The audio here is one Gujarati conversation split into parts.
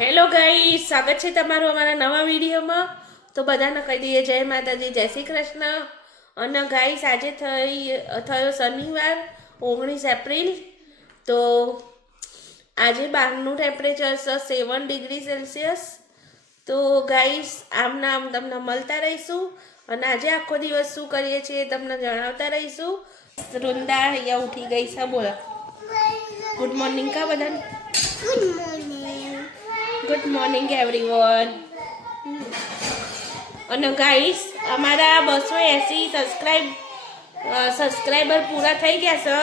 હેલો ગાઈસ, સ્વાગત છે તમારું અમારા નવા વિડીયોમાં। તો બધાને કહી દઈએ જય માતાજી, જય શ્રી કૃષ્ણ। અને ગાઈસ આજે થયો શનિવાર 19 એપ્રિલ। તો આજે બહારનું ટેમ્પરેચર છે 7 ડિગ્રી સેલ્સિયસ। તો ગાઈસ આમના આમ તમને મળતા રહીશું અને આજે આખો દિવસ શું કરીએ છીએ તમને જણાવતા રહીશું। વૃંદા અહીંયા ઉઠી ગઈ છે, બોલો ગુડ મોર્નિંગ કા બધાને। Good morning everyone. અને ગાઈસ અમારા 280 સબસ્ક્રાઈબર પૂરા થઈ ગયા છે,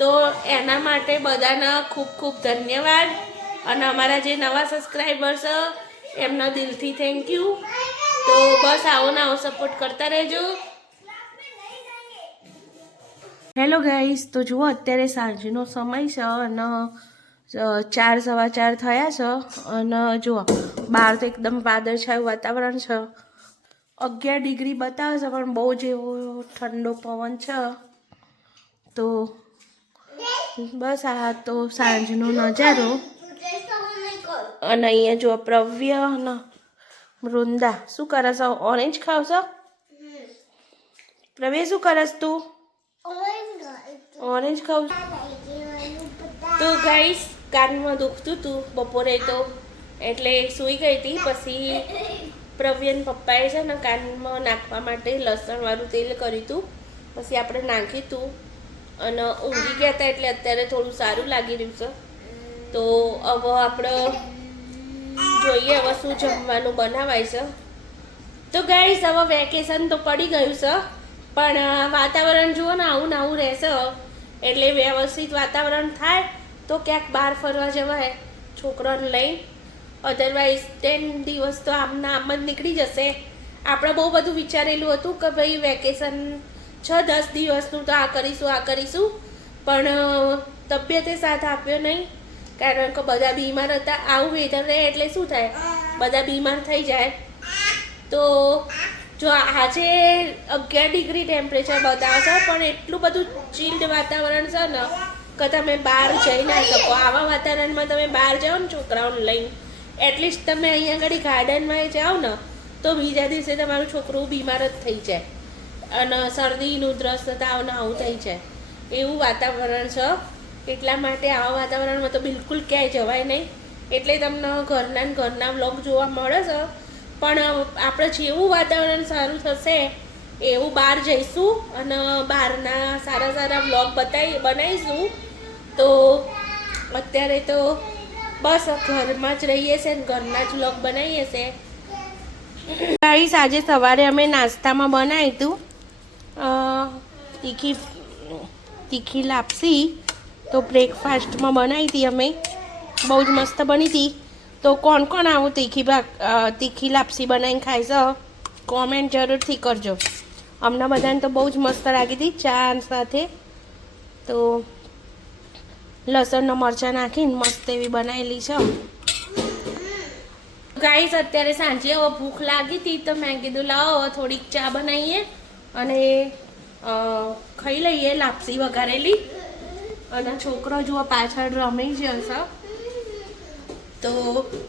તો એના માટે બધાને ખૂબ ખૂબ ધન્યવાદ। અને અમારા જે નવા સબસ્ક્રાઈબર છે એમનો દિલથી થેન્ક યુ। તો બસ આવો ને આવો સપોર્ટ કરતા રહેજો। હેલો ગાઈસ, તો જુઓ અત્યારે સાંજનો સમય છે અને 4 સવા 4 થયા છે અને જુઓ બહાર તો એકદમ વાદળછાયું વાતાવરણ છે। 11 ડિગ્રી બતાવે છે પણ બહુ જ એવો ઠંડો પવન છે। તો બસ આ તો સાંજનો નજારો। અને અહીંયા જુઓ પ્રવ્ય અને વૃંદા શું કરે છે? ઓરેન્જ ખાવશો? પ્રવ્ય શું કરસ તું? ઓરેન્જ ખાવ? તો ગાઈસ કાનમાં દુખતું હતું બપોરે તો એટલે સૂઈ ગઈ હતી। પછી પ્રવ્યન પપ્પાએ છે ને કાનમાં નાખવા માટે લસણવાળું તેલ કર્યું હતું, પછી આપણે નાખ્યું હતું અને ઊંઘી ગયા હતા એટલે અત્યારે થોડું સારું લાગી રહ્યું છે। તો હવે આપણે જોઈએ હવે શું જમવાનું બનાવાય છે। તો ગાઈસ હવે વેકેશન તો પડી ગયું છે પણ વાતાવરણ જુઓ ને આવું ને આવું રહેશે એટલે વ્યવસ્થિત વાતાવરણ થાય તો ક્યાંક બહાર ફરવા જવાય છોકરાને લઈને। અધરવાઇઝ 10 દિવસ તો આમના આમ જ નીકળી જશે। આપણે બહુ બધું વિચારેલું હતું કે ભાઈ વેકેશન 6-10 દિવસનું તો આ કરીશું પણ તબિયતે સાથ આપ્યો નહીં, કારણ કે બધા બીમાર હતા। આવું વેધર રહે એટલે શું થાય, બધા બીમાર થઈ જાય। તો જો આજે 11 ડિગ્રી ટેમ્પરેચર બતાવે છે પણ એટલું બધું ચીલ્ડ વાતાવરણ છે ને કે તમે બહાર જઈ ના શકો। આવા વાતાવરણમાં તમે બહાર જાઓ ને છોકરાઓને લઈને, એટલીસ્ટ તમે અહીંયા આગળ ગાર્ડનમાં જાઓ ને તો બીજા દિવસે તમારું છોકરું બીમાર જ થઈ જાય અને શરદી ઉધરસ તાવ ને આવું થઈ જાય એવું વાતાવરણ છે। એટલા માટે આવા વાતાવરણમાં તો બિલકુલ ક્યાંય જવાય નહીં। એટલે તમને ઘરના વ્લોગ જોવા મળે છે પણ આપણે જેવું વાતાવરણ સારું થશે એવું બહાર જઈશું અને બહારના સારા વ્લોગ બનાવીશું। તો અત્યારે તો બસ ઘરમાં જ રહીએ છીએ ને ઘરના જ વ્લોગ બનાવીએ છીએ। ગાઈસ આજે સવારે અમે નાસ્તામાં બનાવ્યું હતું તીખી લાપસી। તો બ્રેકફાસ્ટમાં બનાવી હતી અમે, બહુ જ મસ્ત બની હતી। તો કોણ કોણ આવું તીખી લાપસી બનાવીને ખાય છે કોમેન્ટ જરૂરથી કરજો। અમને બધાને તો બહુ જ મસ્ત લાગી હતી ચા સાથે। તો લસણના મરચાં નાખીને મસ્ત એવી બનાવેલી છે। ગાઈસ અત્યારે સાંજે હવે ભૂખ લાગી હતી તો મેં કીધું લાવો થોડીક ચા બનાવીએ અને ખાઈ લઈએ લાપસી વઘારેલી। અને છોકરો જુઓ પાછળ રમી જશે તો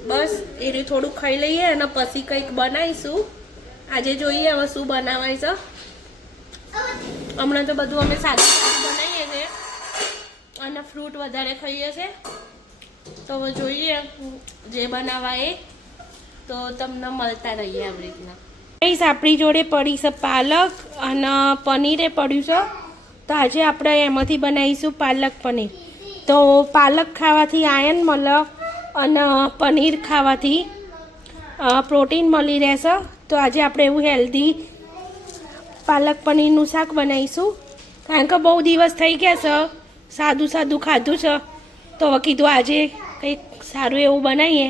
બસ એ રહ્યું થોડુંક ખાઈ લઈએ અને પછી કંઈક બનાવીશું। આજે જોઈએ હવે શું બનાવાય છે। હમણાં તો બધું અમે સાદું બનાવીએ છીએ અને ફ્રૂટ વધારે ખાઈએ છીએ। તો હવે જોઈએ જે બનાવાય તો તમને મળતા રહીએ આવી રીતના। આપણી જોડે પડી છે પાલક અને પનીરે પડ્યું છે, તો આજે આપણે એમાંથી બનાવીશું પાલક પનીર। તો પાલક ખાવાથી આયર્ન મળે અને પનીર ખાવાથી પ્રોટીન મળી રહેશે। તો આજે આપણે એવું હેલ્ધી પાલક પનીરનું શાક બનાવીશું, કારણ કે બહુ દિવસ થઈ ગયા છે સાદું ખાધું છે। તો હવે કીધું આજે કંઈક સારું એવું બનાવીએ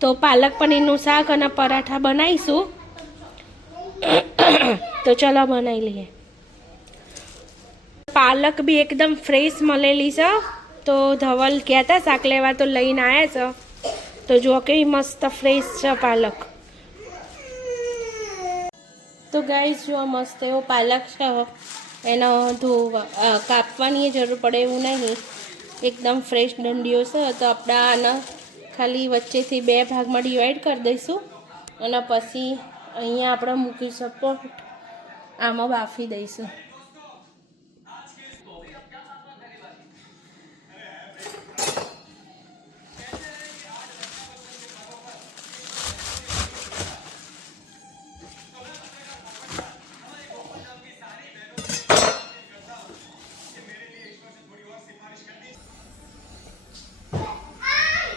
તો પાલક પનીરનું શાક અને પરાઠા બનાવીશું। તો ચલો બનાવી લઈએ। પાલક બી એકદમ ફ્રેશ મળેલી છે, તો ધવલ ગયા હતા શાક લેવા તો લઈને આવ્યા છે। તો જુઓ કેવી મસ્ત ફ્રેશ છે પાલક। તો ગાઈસ જુઓ મસ્ત એવો પાલક છે, એનો કાપવાની જરૂર પડે એવું નહીં, એકદમ ફ્રેશ ડંડીઓ છે। તો આપણે આને ખાલી વચ્ચેથી 2 ભાગમાં ડિવાઈડ કરી દઈશું અને પછી અહીંયા આપણે મૂકીશું પોટ, આમાં બાફી દઈશું.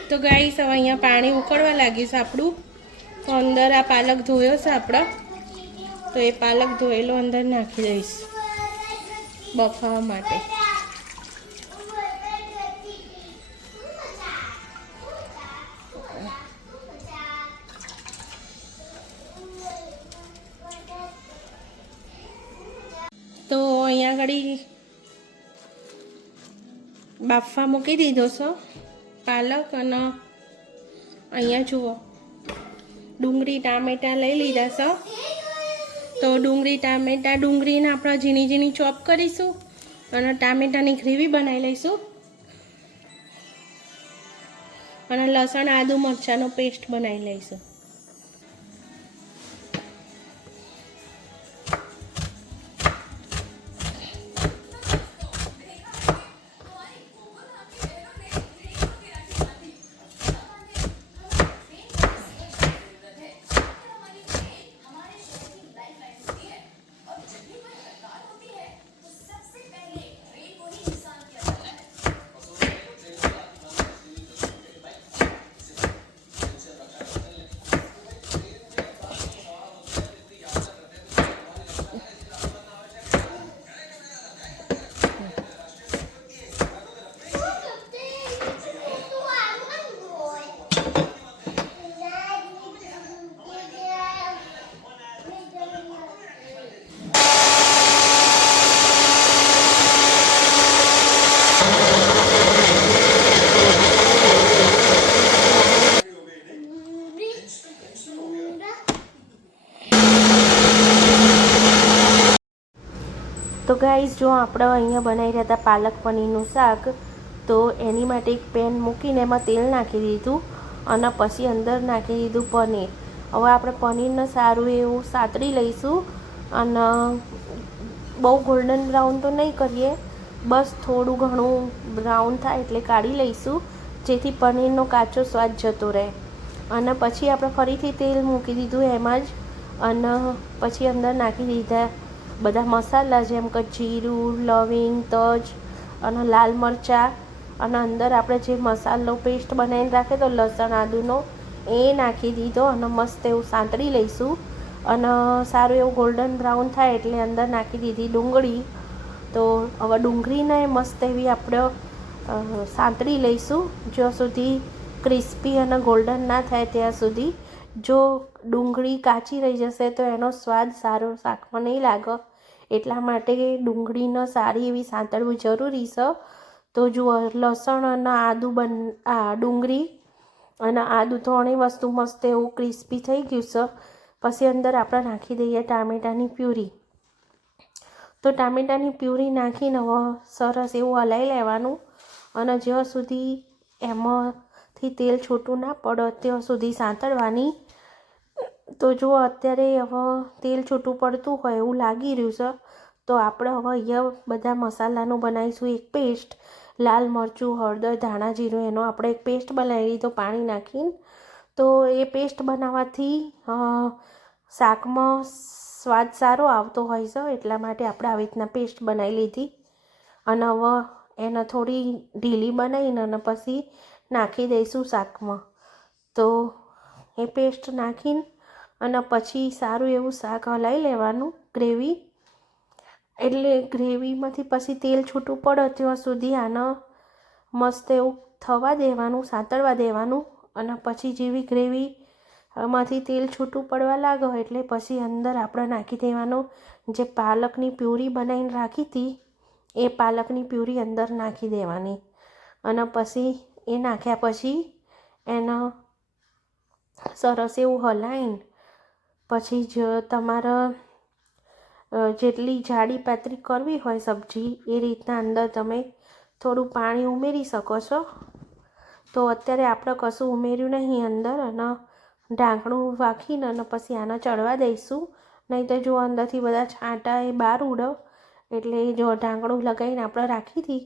તો ગાઈસ હવે અહીંયા પાણી ઉકળવા લાગ્યું છે આપણું. તો અંદર આ પાલક ધોયો છે આપણે, તો એ પાલક ધોયેલો અંદર નાખી દઈશ બફાવા માટે. તો અહીંયા આગળ બાફવા મૂકી દીધો છે પાલક. અને અહીંયા જુઓ ડુંગળી ટામેટાં લઈ લીધા છે. તો ડુંગળીને આપણે ઝીણી ઝીણી ચોપ કરીશું અને ટામેટાની ગ્રેવી બનાવી લઈશું. અને લસણ આદુ મરચાંનો પેસ્ટ બનાવી લઈશું. તો ગાઈઝ જો આપણે અહીંયા બનાવી રહ્યા હતા પાલક પનીરનું શાક, તો એની માટે એક પેન મૂકીને એમાં તેલ નાખી દીધું અને પછી અંદર નાખી દીધું પનીર. હવે આપણે પનીરને સારું એવું સાતળી લઈશું અને બહુ ગોલ્ડન બ્રાઉન તો નહીં કરીએ, બસ થોડું ઘણું બ્રાઉન થાય એટલે કાઢી લઈશું, જેથી પનીરનો કાચો સ્વાદ જતો રહે. અને પછી આપણે ફરીથી તેલ મૂકી દીધું એમાં જ, અને પછી અંદર નાખી દીધા બધા મસાલા જેમ કે જીરું, લવિંગ, તજ અને લાલ મરચાં. અને અંદર આપણે જે મસાલો પેસ્ટ બનાવીને રાખે તો લસણ આદુનો એ નાખી દીધો અને મસ્ત એવું સાંતળી લઈશું. અને સારું એવું ગોલ્ડન બ્રાઉન થાય એટલે અંદર નાખી દીધી ડુંગળી. તો હવે ડુંગળીને મસ્ત એવી આપણે સાંતળી લઈશું જ્યાં સુધી ક્રિસ્પી અને ગોલ્ડન ના થાય ત્યાં સુધી. જો ડુંગળી કાચી રહી જશે તો એનો સ્વાદ સારો શાકમાં નહીં લાગે, એટલા માટે ડુંગળીને સારી એવી સાંતળવું જરૂરી છે. તો જુઓ લસણ અને આદુ ડુંગળી અને આદુ ત્રણેય વસ્તુ મસ્ત એવું ક્રિસ્પી થઈ ગયું છે. પછી અંદર આપણે નાખી દઈએ ટામેટાની પ્યુરી. તો ટામેટાની પ્યુરી નાખીને હવે સરસ એવું હલાવી લેવાનું અને જ્યાં સુધી એમાંથી તેલ છૂટું ના પડે ત્યાં સુધી સાંતળવાની. તો જો અત્યારે હવે તેલ છૂટું પડતું હોય એવું લાગી રહ્યું છે, તો આપણે હવે અહીંયા બધા મસાલાનું બનાવીશું એક પેસ્ટ. લાલ મરચું, હળદર, ધાણા જીરું એનો આપણે એક પેસ્ટ બનાવી લીધો પાણી નાખીને. તો એ પેસ્ટ બનાવવાથી શાકમાં સ્વાદ સારો આવતો હોય છે, એટલા માટે આપણે આવી રીતના પેસ્ટ બનાવી લીધી. અને હવે એને થોડી ઢીલી બનાવીને અને પછી નાખી દઈશું શાકમાં. તો એ પેસ્ટ નાખીને અને પછી સારું એવું શાક હલાવી લેવાનું ગ્રેવી. એટલે ગ્રેવીમાંથી પછી તેલ છૂટું પડે ત્યાં સુધી આને મસ્ત એવું થવા દેવાનું, સાંતળવા દેવાનું. અને પછી જેવી ગ્રેવીમાંથી તેલ છૂટું પડવા લાગે એટલે પછી અંદર આપણે નાખી દેવાનું જે પાલકની પ્યુરી બનાવીને રાખી હતી એ પાલકની પ્યુરી અંદર નાખી દેવાની. અને પછી એ નાખ્યા પછી એને સરસ એવું હલાવીને પછી જ તમારે જેટલી જાડી પાતળી કરવી હોય સબ્જી એ રીતના અંદર તમે થોડું પાણી ઉમેરી શકો છો. તો અત્યારે આપણે કશું ઉમેર્યું નહીં અંદર, અને ઢાંકણું વાખીને અને પછી આને ચડવા દઈશું. નહીં તો જો અંદરથી બધા છાંટા એ બહાર ઉડો. એટલે જો ઢાંકણું લગાવીને આપણે રાખી હતી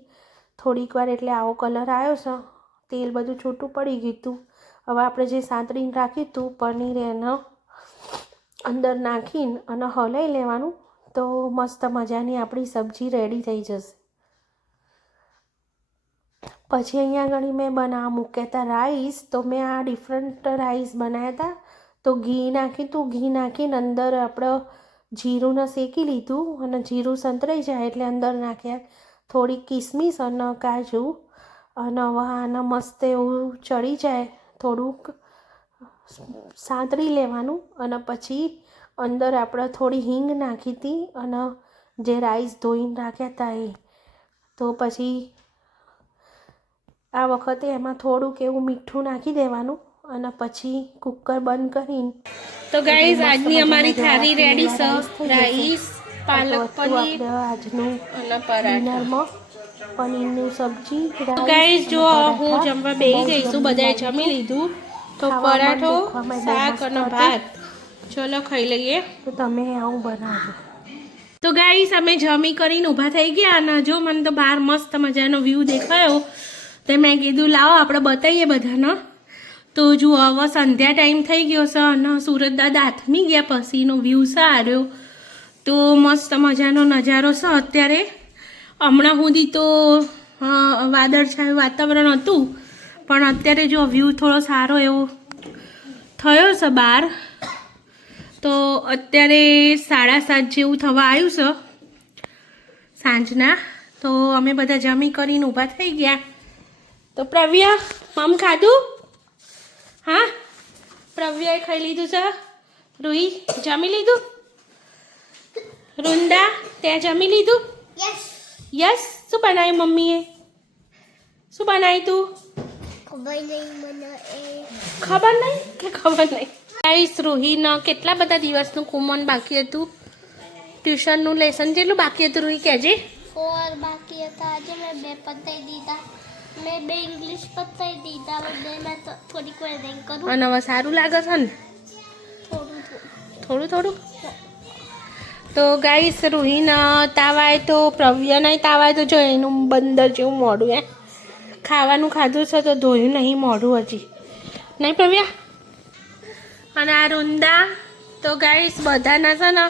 થોડીક વાર, એટલે આવો કલર આવ્યો છે. તેલ બધું છૂટું પડી ગયું હતું. હવે આપણે જે સાંતળીને રાખ્યું હતું પનીર એને અંદર નાખીને અને હલાવી લેવાનું. તો મસ્ત મજાની આપણી સબ્જી રેડી થઈ જશે. પછી અહીંયા આગળ મેં બનાવવા મૂક્યા હતા રાઈસ. તો મેં આ ડિફરન્ટ રાઈસ બનાવ્યા હતા. તો ઘી નાખ્યું હતું, ઘી નાખીને અંદર આપણે જીરુંને શેકી લીધું, અને જીરું સંતરાઈ જાય એટલે અંદર નાખ્યા થોડી કિસમિસ અને કાજુ. અને હવે આને મસ્ત એવું ચડી જાય થોડુંક સાંતળી લેવાનું. અને પછી અંદર આપણે થોડી હિંગ નાખી હતી અને જે રાઈસ ધોઈને રાખ્યા હતા એ. તો પછી આ વખતે એમાં થોડુંક એવું મીઠું નાખી દેવાનું અને પછી કુકર બંધ કરીને. તો ગાઈઝ આજની અમારી થાળી રેડી છે. રાઈસ, પાલક પનીર આજનું અને પરાઠા, પનીરની સબ્જી. તો ગાઈઝ જો હું જમવા બેસી ગઈ છું, બધાએ જમી લીધું. તો પરાઠો, શાક અને ભાત. ચલો ખાઈ લઈએ. તો તમે આવું બનાવજો. તો ગાઈઝ અમે જમી કરીને ઊભા થઈ ગયા, અને જો મને તો બહાર મસ્ત મજાનો વ્યૂ દેખાયો. તો મેં કીધું લાવો આપણે બતાવીએ બધાને. તો જુઓ હવે સંધ્યા ટાઈમ થઈ ગયો છે અને સુરત દાદા આથમી ગયા પછીનો વ્યૂ સારો. તો મસ્ત મજાનો નજારો છે અત્યારે. હમણાં સુધી તો વાદળછાયું વાતાવરણ હતું, પણ અત્યારે જો વ્યૂ થોડો સારો એવો થયો છે બહાર. તો અત્યારે 7:30 જેવું થવા આવ્યું છે સાંજના. તો અમે બધા જમી કરીને ઊભા થઈ ગયા. તો પ્રવ્યા મમ ખાધું? હા, પ્રવ્યાએ ખાઈ લીધું છે. રૂહી જમી લીધું? વૃંદા તે જમી લીધું? યસ. શું બનાવ્યું મમ્મીએ? શું બનાવ્યું તું? ખબર નહીં કે ખબર નહીં. ગાઈસ રૂહીના કેટલા બધા દિવસનું કુમન બાકી હતું. ટ્યુશનનું લેસન જેટલું બાકી હતું રૂહી કહેજે? 4 બાકી હતા. આજે મેં 2 પતાવી દીધા. મેં 2 ઇંગ્લિશ પતાવી દીધા. હવે મેં તો થોડીક વાર રેન્ક કરું. અને હવે સારું લાગે છે ને? થોડું થોડું. તો ગાઈસ રૂહીના તાવ આવે તો પ્રવ્યાના તાવ આવે તો જો એનું બંદર જેવું મોઢું. ખાવાનું ખાધું છે તો ધોયું નહીં મોઢું હજી. નહીં પ્રવ્યા? અને આ રૂંદા તો ગાઈસ બધાના છે ને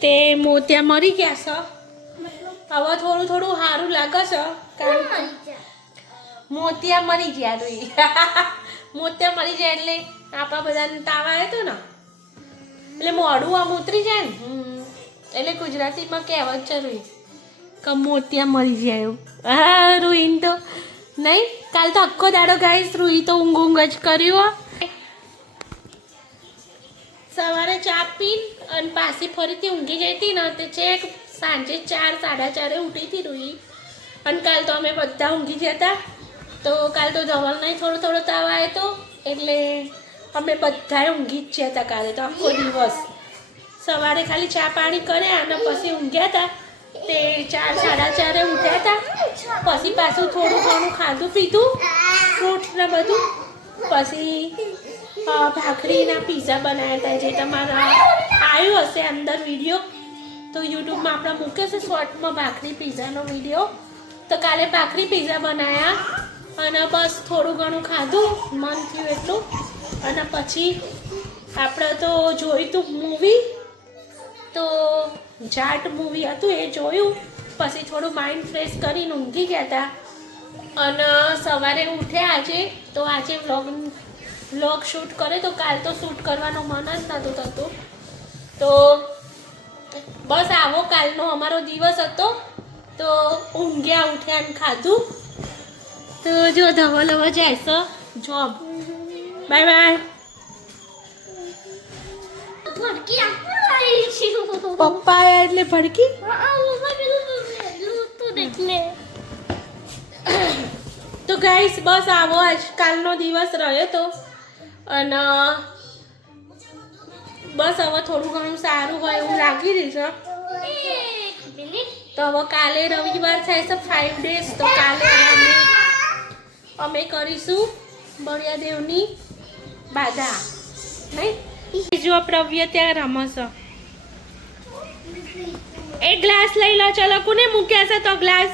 તે મોતિયા મરી ગયા છે. હવે થોડું સારું લાગે છે કારણ કે મોતિયા મરી ગયા. રૂહી મોતિયા મરી જાય એટલે આપણા બધાને તાવ આવ્યો હતો ને એટલે મોઢું આમ ઉતરી જાય ને. એટલે ગુજરાતીમાં કહેવત છે રૂહી કે મોતિયા મરી જાય એવું. હા રૂહીને તો નહીં, કાલ તો આખો દાડો ગાઈસ રૂહી તો ઊંઘ જ કર્યું. સવારે ચા પીને અને પાછી ફરીથી ઊંઘી ગઈ હતી ને તે છેક સાંજે 4-4:30 ઉઠી હતી રૂહી. અને કાલ તો અમે બધા ઊંઘી ગયા હતા. તો કાલ તો ધવલને થોડો તાવ આવ્યો હતો એટલે અમે બધાએ ઊંઘી જ ગયા હતા કાલે તો આખો દિવસ. સવારે ખાલી ચા પાણી કર્યા અને પછી ઊંઘ્યા હતા. તે 4-4:30 ઉઠ્યા હતા. પછી પાછું થોડું ઘણું ખાધું પીધું, ફ્રૂટ ને બધું. પછી ભાખરીના પીઝા બનાવ્યા હતા, જે તમારા આવ્યું હશે અંદર વિડીયો. તો યુટ્યુબમાં આપણે મૂક્યો છે શોર્ટમાં ભાખરી પીઝાનો વિડીયો. તો કાલે ભાખરી પીઝા બનાવ્યા અને બસ થોડું ઘણું ખાધું મન થયું એટલું. અને પછી આપણે તો જોયું હતું મૂવી. તો જાટ મૂવી હતું એ જોયું. પછી થોડું માઇન્ડ ફ્રેશ કરીને ઊંઘી ગયા હતા. અને સવારે ઉઠ્યા આજે. તો આજે વ્લોગ શૂટ કરે તો કાલ તો શૂટ કરવાનો મન જ નહોતું થતું. તો બસ આવો કાલનો અમારો દિવસ હતો. તો ઊંઘ્યા ઉઠ્યા અને ખાધું. તો જો ધવલ હવે જાય છે જોબ. Bye bye. પપ્પા આયા એટલે ભડકી. તો ગાઈસ બસ આવો આજ કાલનો દિવસ રહ્યો તો. અને બસ હવે થોડું ઘણું સારું હોય એવું લાગી રહ્યું છે. તો હવે કાલે રવિવાર થાય છે 5 days. તો કાલે અમે અમે કરીશું બળિયાદેવની બાધા નહીં. જો પ્રવ્ય ત્યાં રમશે. એક ગ્લાસ લઈ લો. ચલો કોને મૂક્યા છે તો ગ્લાસ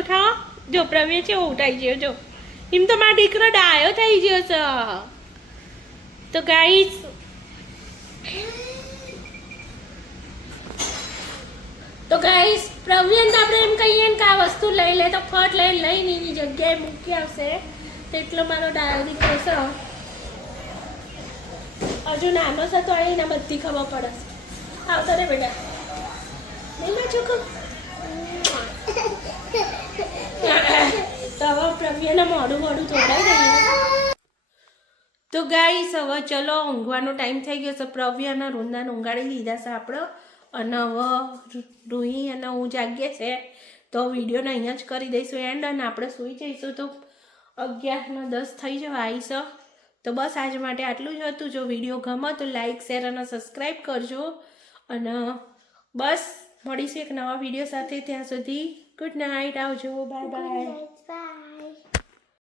ઉઠાવો. જો પ્રવ્ય છે ઉઠાઈ ગયો. જો એમ તો મારો દીકરો ડાયો થઈ ગયો છે. તો ગાઈસ પ્રવ્યન તો આપણે એમ કહીએ ને કે આ વસ્તુ લઈ લે તો ફટ લઈને એની જગ્યાએ મૂકી આવશે. તેટલો મારો ડાયો દીકરો છે. હજુ નાનો છે તો એને બધી ખબર પડે છે. આવતો રે બેટા. નહીં માં છોકરો. તો હવે પ્રવ્યને મોડું થોડાઈ દઈએ. તો ગાઈસ હવે ચલો ઊંઘવાનો ટાઈમ થઈ ગયો છે. પ્રવ્ય અને રૂંદાને ઊંઘાડી દીધા છે આપણે. અને હવે રૂહી અને હું જાગીએ છે તો વિડીયોને અહીંયા જ કરી દઈશું એન્ડ. અને આપણે સૂઈ જઈશું તો 11:10 થઈ જવા આવીશ. તો બસ આજ માટે આટલું જ હતું. જો વિડીયો ગમે તો લાઈક શેર અને સબસ્ક્રાઈબ કરજો. અને બસ મળીશું એક નવા વિડીયો સાથે. ત્યાં સુધી ગુડ નાઇટ. આવજો. Bye bye.